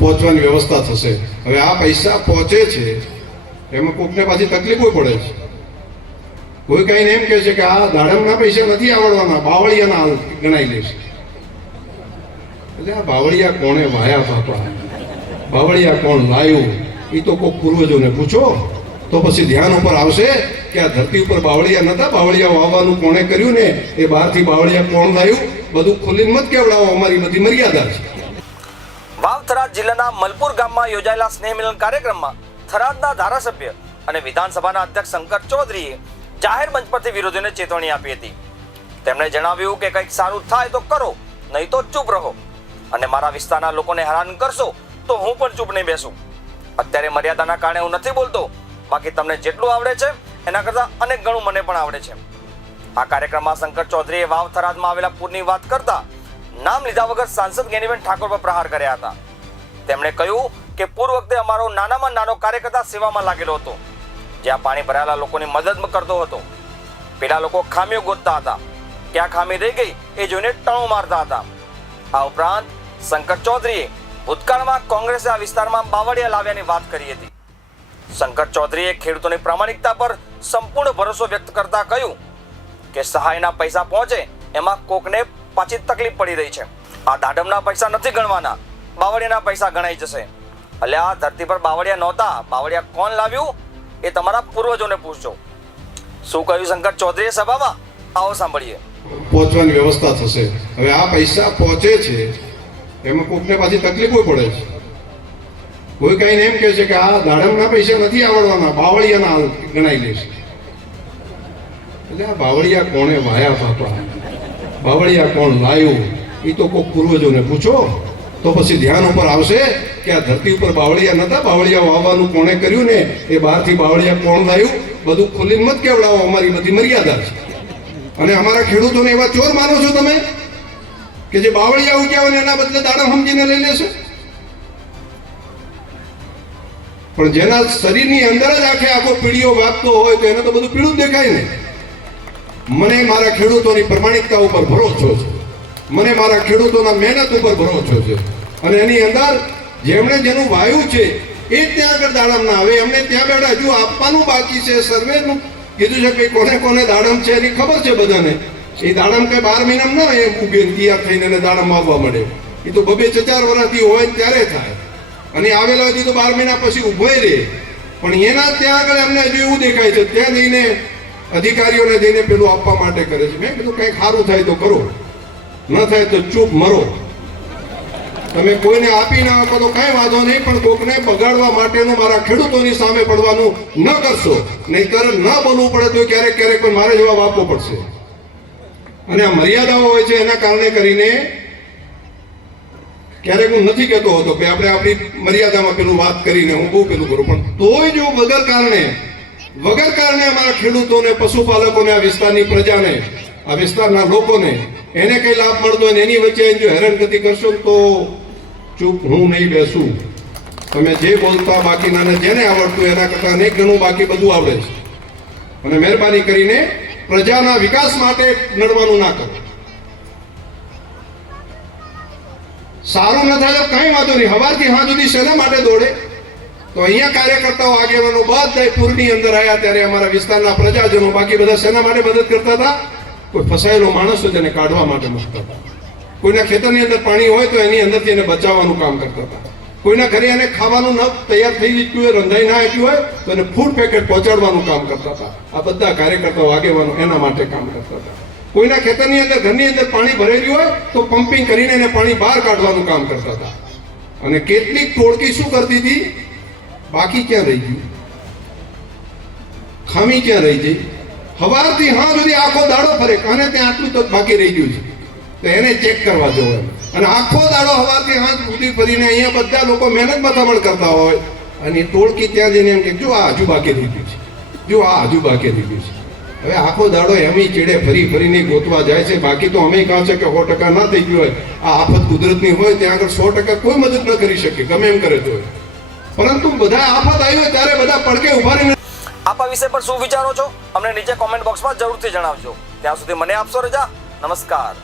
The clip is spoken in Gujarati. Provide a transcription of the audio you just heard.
પહોંચવાની વ્યવસ્થા થશે। હવે આ પૈસા પહોંચે છે એમાં કોકને પાછી તકલીફો પડે છે। કોઈ કઈને એમ કહે છે કે આ દાડમના પૈસા નથી આવડવાના, બાવળિયાના ગણાઈ લેશે। એટલે આ બાવળિયા કોણે વાયા બાપા, બાવળિયા કોણ લાયું એ તો કોઈ પૂર્વજોને પૂછો તો પછી ધ્યાન ઉપર આવશે કે આ ધરતી ઉપર બાવળિયા નતા, બાવળિયા વાવવાનું કોણે કર્યું ને એ બહારથી બાવળિયા કોણ લાવ્યું, બધું ખુલ્લીને મત કેવડાવો, અમારી બધી મર્યાદા છે। વાવ થરાદ જિલ્લાના મલપુર ગામમાં યોજાયેલા સ્નેહ મિલન કાર્યક્રમમાં થરાદના ધારાસભ્ય અને વિધાનસભાના અધ્યક્ષ શંકર ચૌધરીએ જાહેર મંચ પરથી વિરોધીઓને ચેતવણી આપી હતી। તેમણે જણાવ્યું કે કંઈક સારું થાય તો કરો, નહીં તો ચૂપ રહો, અને મારા વિસ્તારના લોકોને હેરાન કરશો તો હું પણ ચૂપ નહીં બેસું। અત્યારે મર્યાદાના કારણે હું નથી બોલતો, બાકી તમને જેટલું આવડે છે એના કરતાં અનેક ગણું મને પણ આવડે છે। આ કાર્યક્રમમાં શંકર ચૌધરીએ વાવ થરાદમાં આવેલા પૂરની વાત કરતા નામ લીધા વગર સાંસદ જ્ઞાનીબેન ઠાકોર પર પ્રહાર કર્યા હતા। તેમણે કહ્યું કે પૂર વખતે અમારો નાનામાં નાનો કાર્યકર્તા સેવામાં લાગેલો હતો, જ્યાં પાણી ભરાયેલા લોકોની મદદ કરતો હતો। પેલા લોકો ખામીઓ ગોતતા હતા, ક્યાં ખામી રહી ગઈ એ જોઈને ટણો મારતા હતા। આ ઉપરાંત શંકર ચૌધરીએ ભૂતકાળમાં કોંગ્રેસે આ વિસ્તારમાં બાવળિયા લાવ્યાની વાત કરી હતી। શંકર ચૌધરીએ ખેડૂતોની પ્રામાણિકતા પર સંપૂર્ણ ભરોસો વ્યક્ત કરતા કહ્યું કે સહાયના પૈસા પહોંચે એમાં કોકને પાછી તકલીફ પડી રહી છે। આ દાડમના પૈસા નથી ગણવાના, બાવળિયાના પૈસા ગણાઈ જશે। એટલે આ ધરતી પર બાવળિયા નહોતા, બાવળિયા કોણ લાવ્યું એ તમારા પૂર્વજોને પૂછજો। શું કહ્યું શંકર ચૌધરીએ સભામાં, આવો સાંભળીએ। પહોંચવાની વ્યવસ્થા થશે। હવે આ પૈસા પહોંચે છે એમાં કોકને પાછી તકલીફો પડે છે। કોઈ કઈને એમ કહે છે કે આ દાડમના પૈસા નથી આવડવાના, બાવળિયાના ગણાઈ લેશે। એટલે આ બાવળિયા કોણે વાયા બાપા, બાવળિયા કોણ લાયું એ તો કોઈ પૂર્વજોને પૂછો તો પછી ધ્યાન ઉપર આવશે કે આ ધરતી ઉપર બાવળિયા નતા, બાવળિયા વાવવાનું કોણે કર્યું ને એ બહારથી બાવળિયા કોણ લાવ્યું, બધું ખુલ્લીને મત કેવડાવો, અમારી બધી મર્યાદા છે। અને અમારા ખેડૂતોને એવા ચોર માનો છો તમે કે જે બાવળિયા ઉગ્યા એના બદલે દાડમ સમજીને લઈ લેશે? પણ જેના શરીરની અંદર જ આખો પીળીઓ વાગતો હોય તો એને તો બધું પીળું જ દેખાય ને। મને મારા ખેડૂતોની પ્રમાણિકતા ઉપર ભરોસો છે, મને મારા ખેડૂતોના મહેનત ઉપર ભરોસો છે, અને એની અંદર જેમણે જેનું વાયુ છે એ ત્યાં આગળ દાડમ ના આવે, એમને ત્યાં બેઠા હજુ આપવાનું બાકી છે। સર્વેનું કીધું છે કે કોને કોને દાડમ છે એની ખબર છે બધાને। એ દાડમ કઈ 12 મહિનામાં ના એ ઉગે તૈયાર થઈને એને દાડમ આવવા મળે, એ તો 2-4 વર્ષથી હોય ત્યારે થાય, અને આવેલા હોય તો 12 મહિના પછી ઉભોય રહે। પણ એના ત્યાં આગળ એમને હજુ એવું દેખાય છે, ત્યાં જઈને અધિકારીઓને જઈને પેલું આપવા માટે કરે છે। મેં કીધું કંઈક સારું થાય તો કરો, ન થાય તો ચૂપ મરો। તમે કોઈને આપી ના આપો તો કઈ વાંધો નહીં, પણ કોકને બગાડવા માટેનું મારા ખેડૂતોની સામે પડવાનું ન કરશો, નહીંતર ન બોલવું પડે તો ક્યારેક ક્યારેક પણ મારે જવાબ આપવો પડશે। અને આ મર્યાદાઓ હોય છે એના કારણે કરીને ક્યારેક હું નથી કહેતો હતો કે આપણે આપણી મર્યાદામાં પેલું વાત કરીને હું બહુ પેલું કરું, પણ તોય જો વગર કારણે અમારા ખેડૂતોને, પશુપાલકોને, આ વિસ્તારની પ્રજાને, આ વિસ્તારના લોકોને એને કઈ લાભ મળતો હોય એની વચ્ચે જો હેરાનગતિ કરશો તો ચૂપ હું નહીં બેસું। તમે જે બોલતા બાકીના જેને આવડતું એના કરતાં અનેક ગણું બાકી બધું આવડે છે, અને મહેરબાની કરીને પ્રજાના વિકાસ માટે લડવાનું ના કરો। સારું ન થાય તો કઈ વાંધો નહીં, સવારથી સાંજ સુધી શેના માટે દોડે? તો અહીંયા કાર્યકર્તાઓ, આગેવાનો બધા પૂરની અંદર આવ્યા ત્યારે અમારા વિસ્તારના પ્રજાજનો બાકી બધા શેના માટે મદદ કરતા હતા? કોઈ ફસાયેલો માણસ હોય તેને કાઢવા માટે મૂકતા હતા, કોઈના ખેતરની અંદર પાણી હોય તો એની અંદરથી એને બચાવવાનું કામ કરતા હતા, કોઈના ઘરે એને ખાવાનું ન તૈયાર થઈ ચૂક્યું હોય, રંધાઈ ના આપ્યું હોય તો એને ફૂડ પેકેટ પહોંચાડવાનું કામ કરતા હતા। આ બધા કાર્યકર્તાઓ, આગેવાનો એના માટે કામ કરતા હતા। કોઈના ખેતરની અંદર, ઘરની અંદર પાણી ભરેલું હોય તો પમ્પિંગ કરીને એને પાણી બહાર કાઢવાનું કામ કરતા હતા। અને કેટલીક ટોળકી શું કરતી હતી? બાકી ક્યાં રહી ગયું? ખામી ક્યાં રહી ગઈ? સવારથી હા સુધી આખો દાડો ફરે, અને ત્યાં આટલું તો બાકી રહી ગયું છે તો એને ચેક કરવા જવો, અને આખો દાડો સવારથી હા સુધી ફરીને અહીંયા બધા લોકો મહેનત મથામણ કરતા હોય, અને ટોળકી ત્યાં જઈને એમ કે જો આ હજુ બાકી રહી ગયું છે, જો આ હજુ બાકી રહી ગયું છે। હવે આખો દાડો એમની ચેડે ફરીને ગોતવા જાય છે, બાકી તો અમે કહે છે કે 100% ના થઈ ગયું હોય, આ આફત કુદરતની હોય ત્યાં આગળ 100% કોઈ મદદ ન કરી શકે ગમે એમ કરે તો, પરંતુ બધા આફત આવી હોય ત્યારે બધા પડકે ઉભા રહીને આપ આ વિષય પર શું વિચારો છો અમને નીચે કોમેન્ટ બોક્સમાં જરૂરથી જણાવજો। ત્યાં સુધી મને આપશો રજા, નમસ્કાર।